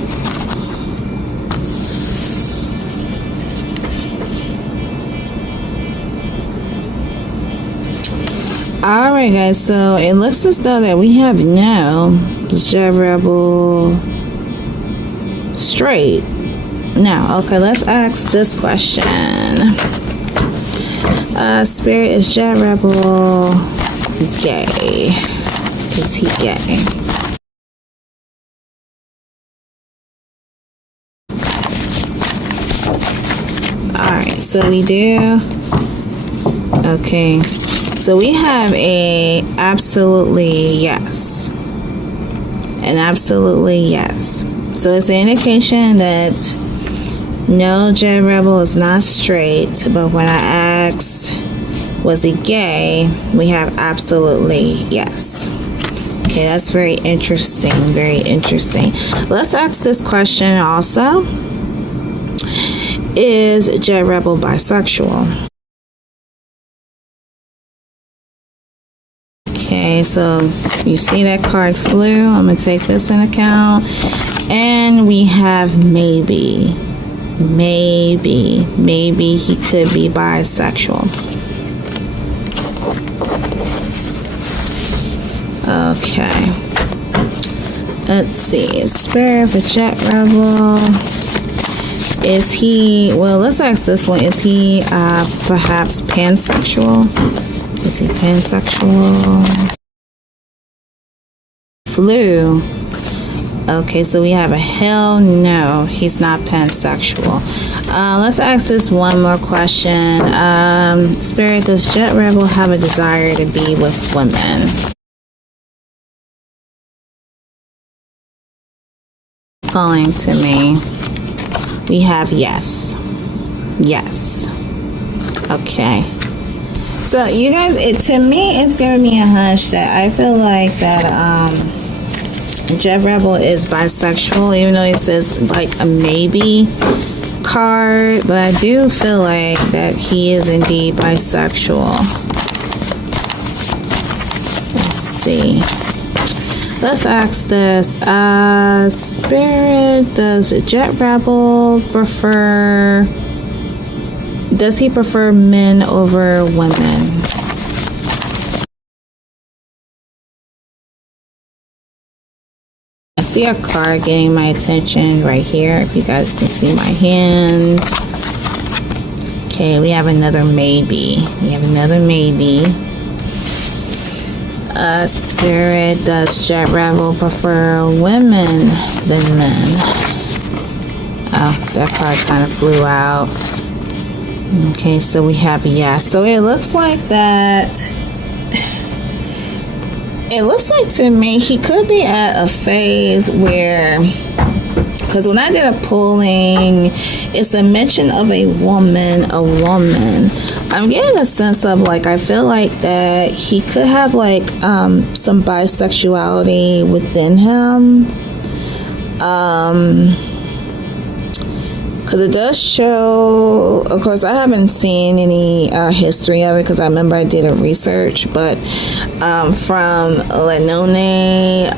Alright, guys, so it looks as though that we have no Jett Rebel straight. Now, okay, let's ask this question. Spirit, is Jett Rebel gay? Is he gay? Alright, so we do. Okay. So we have a absolutely yes. An absolutely yes. So it's an indication that no, Jett Rebel is not straight, but when I asked, was he gay, we have absolutely yes. Okay, that's very interesting, very interesting. Let's ask this question also. Is Jett Rebel bisexual? Okay, so you see that card flew. I'm going to take this in account. And we have maybe. Maybe he could be bisexual. Okay. Let's see. Spirit for Jett Rebel. Is he, well, let's ask this one. Is he perhaps pansexual? Is he pansexual? Flu. Okay, so we have a hell no, he's not pansexual. Let's ask this one more question. Spirit, does Jett Rebel have a desire to be with women? Calling to me. We have yes. Yes. Okay. So you guys, to me, it's giving me a hunch that I feel like that Jett Rebel is bisexual, even though it says like a maybe card, but I do feel like that he is indeed bisexual. Let's see. Let's ask this. Spirit, does Jett Rebel prefer... Does he prefer men over women? see a card getting my attention right here, if you guys can see my hand. Okay, we have another maybe. Spirit, does Jett Rebel prefer women than men? Oh, that card kind of flew out. Okay, so we have yes. So it looks like that. It looks like to me he could be at a phase where, because when I did a pulling, it's a mention of a woman. I'm getting a sense of, like, I feel like that he could have, like, some bisexuality within him. Because it does show, of course, I haven't seen any history of it, because I remember I did a research, but from Lenone,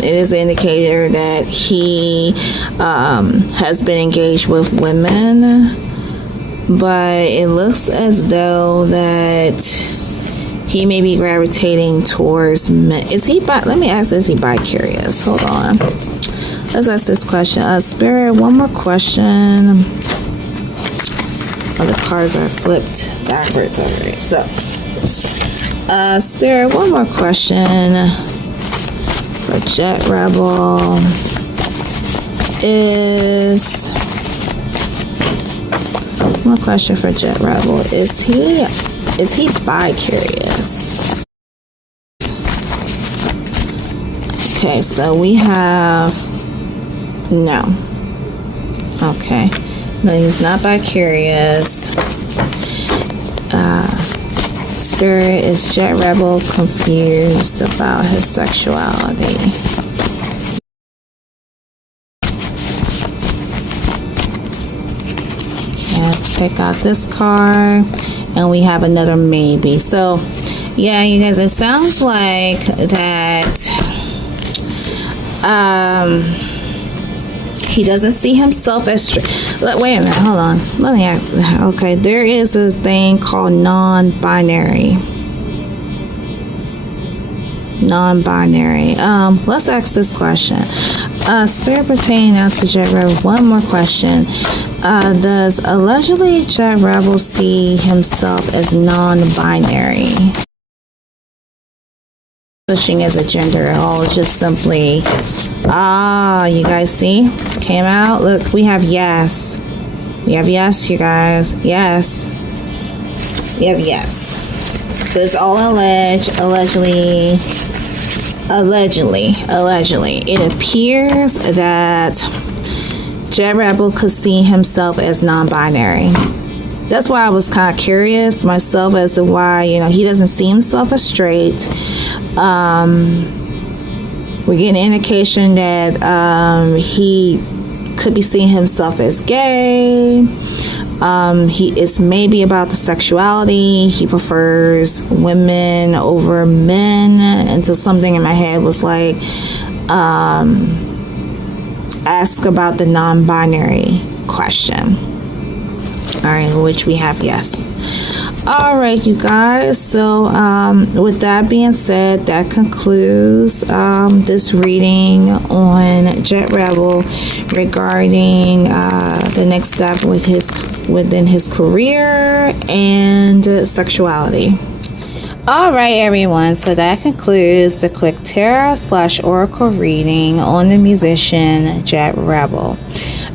it is an indicator that he has been engaged with women, but it looks as though that he may be gravitating towards men. Is he let me ask, is he bi-curious? Hold on. Let's ask this question. Spirit, one more question. Oh, the cards are flipped backwards already. So, Spirit, one more question for Jett Rebel is... One more question for Jett Rebel. Is he bi-curious? Okay, so we have... No. Okay. No, he's not bi-curious. Spirit, is Jett Rebel confused about his sexuality? Okay, let's take out this card. And we have another maybe. So, yeah, you guys, it sounds like that... he doesn't see himself as wait a minute, hold on, let me ask. Okay, there is a thing called non-binary. Let's ask this question. Spirit, pertaining now to Jett Rebel, one more question. Does allegedly Jett Rebel see himself as non-binary? Pushing as a gender at all, it's just simply you guys see, came out. Look, we have yes, you guys. Yes, we have yes. So it's all allegedly. It appears that Jett Rebel could see himself as non-binary. That's why I was kind of curious myself as to why, he doesn't see himself as straight. We get an indication that he could be seeing himself as gay. It's maybe about the sexuality. He prefers women over men. Until something in my head was like, ask about the non-binary question. All right, which we have yes. All right, you guys. So with that being said, that concludes this reading on Jett Rebel regarding the next step within his career and sexuality. All right, everyone. So that concludes the quick tarot/oracle reading on the musician Jett Rebel.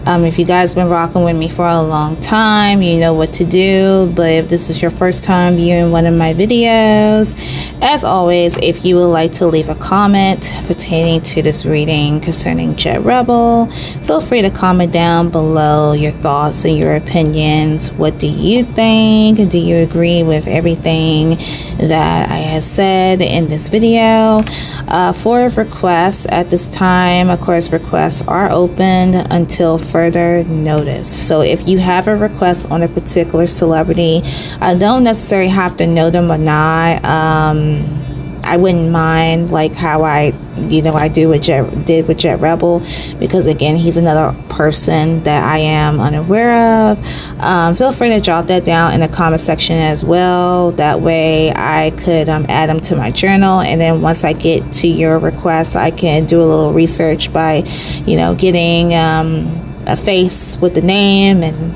If you guys been rocking with me for a long time, you know what to do. But if this is your first time viewing one of my videos, as always, if you would like to leave a comment pertaining to this reading concerning Jett Rebel, feel free to comment down below your thoughts and your opinions. What do you think? Do you agree with everything that I have said in this video? For requests at this time, of course, requests are open until further notice. So if you have a request on a particular celebrity, I don't necessarily have to know them or not. I wouldn't mind like how I did with Jett Rebel, because again, he's another person that I am unaware of. Feel free to jot that down in the comment section as well. That way I could add them to my journal, and then once I get to your request, I can do a little research by getting a face with the name, and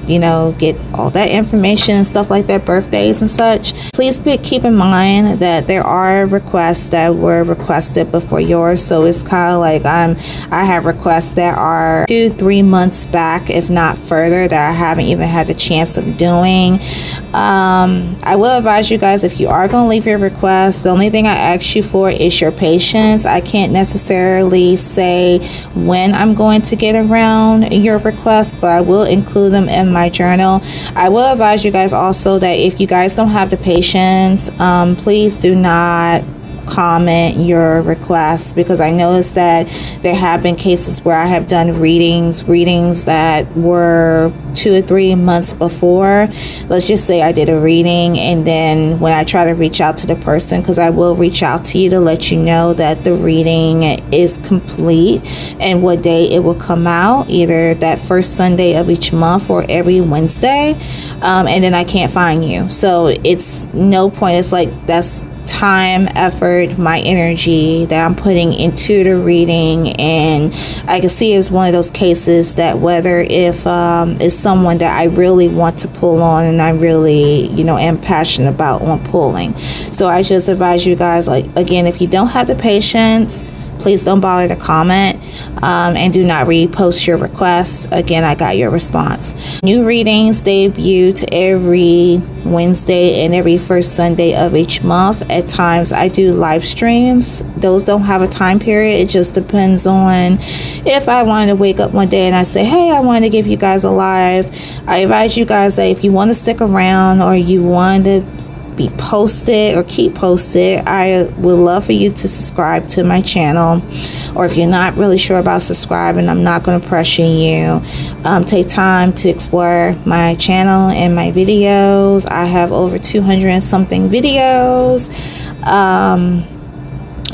get all that information and stuff like that, birthdays and such. Please keep in mind that there are requests that were requested before yours, so it's kind of like I have requests that are 2-3 months back, if not further, that I haven't even had the chance of doing. I will advise you guys, if you are going to leave your request, the only thing I ask you for is your patience. I can't necessarily say when I'm going to get around your requests, but I will include them in my journal. I will advise you guys also that if you guys don't have the patience, please do not comment your requests, because I noticed that there have been cases where I have done readings that were 2 or 3 months before. Let's just say I did a reading, and then when I try to reach out to the person, because I will reach out to you to let you know that the reading is complete and what day it will come out, either that first Sunday of each month or every Wednesday, and then I can't find you. So it's no point. It's like that's time, effort, my energy that I'm putting into the reading, and I can see it's one of those cases that whether if it's someone that I really want to pull on and I really am passionate about on pulling. So I just advise you guys, like, again, if you don't have the patience, please don't bother to comment, and do not repost your requests. Again, I got your response. New readings debut every Wednesday and every first Sunday of each month. At times I do live streams. Those don't have a time period. It just depends on if I wanted to wake up one day and I say, hey, I want to give you guys a live. I advise you guys that if you want to stick around or you want to be posted or keep posted, I would love for you to subscribe to my channel. Or if you're not really sure about subscribing, I'm not going to pressure you. Take time to explore my channel and my videos. I have over 200 and something videos.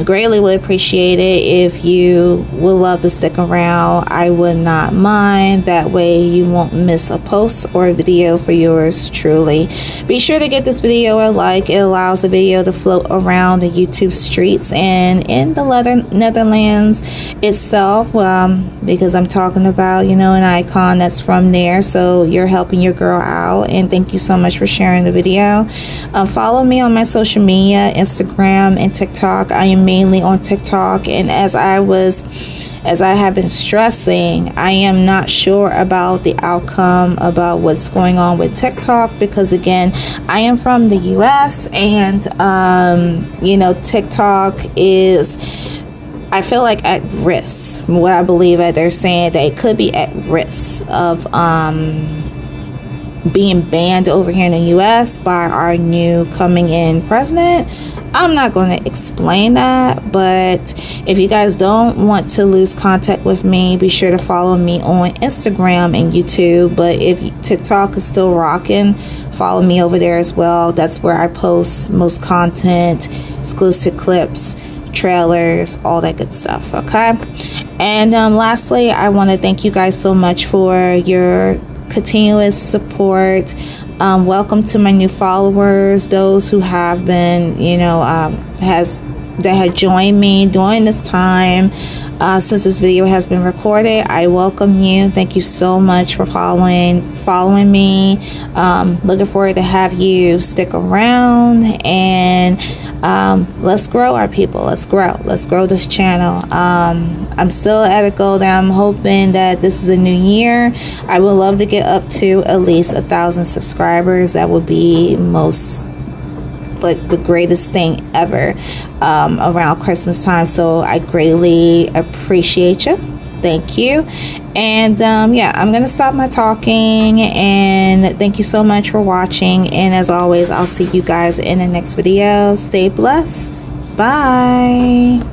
Greatly would appreciate it if you would love to stick around. I would not mind. That way you won't miss a post or a video for yours truly. Be sure to give this video a like. It allows the video to float around the YouTube streets and in the Netherlands itself, because I'm talking about an icon that's from there. So you're helping your girl out, and thank you so much for sharing the video. Follow me on my social media, Instagram and TikTok. I am mainly on TikTok, and as I have been stressing, I am not sure about the outcome about what's going on with TikTok, because again, I am from the US, and TikTok is, I feel like, at risk. What I believe that they're saying, that it could be at risk of being banned over here in the US by our new coming in president. I'm not going to explain that, but if you guys don't want to lose contact with me, be sure to follow me on Instagram and YouTube. But if TikTok is still rocking, follow me over there as well. That's where I post most content, exclusive clips, trailers, all that good stuff. Okay, and lastly, I want to thank you guys so much for your continuous support. Welcome to my new followers, those who have been, that had joined me during this time since this video has been recorded. I welcome you. Thank you so much for following me. Looking forward to have you stick around, and let's grow our people. Let's grow this channel. I'm still at a goal that I'm hoping that this is a new year. I would love to get up to at least 1,000 subscribers. That would be the greatest thing ever around Christmas time. So I greatly appreciate you. Thank you. And yeah, I'm gonna stop my talking, and thank you so much for watching, and as always, I'll see you guys in the next video. Stay blessed. Bye.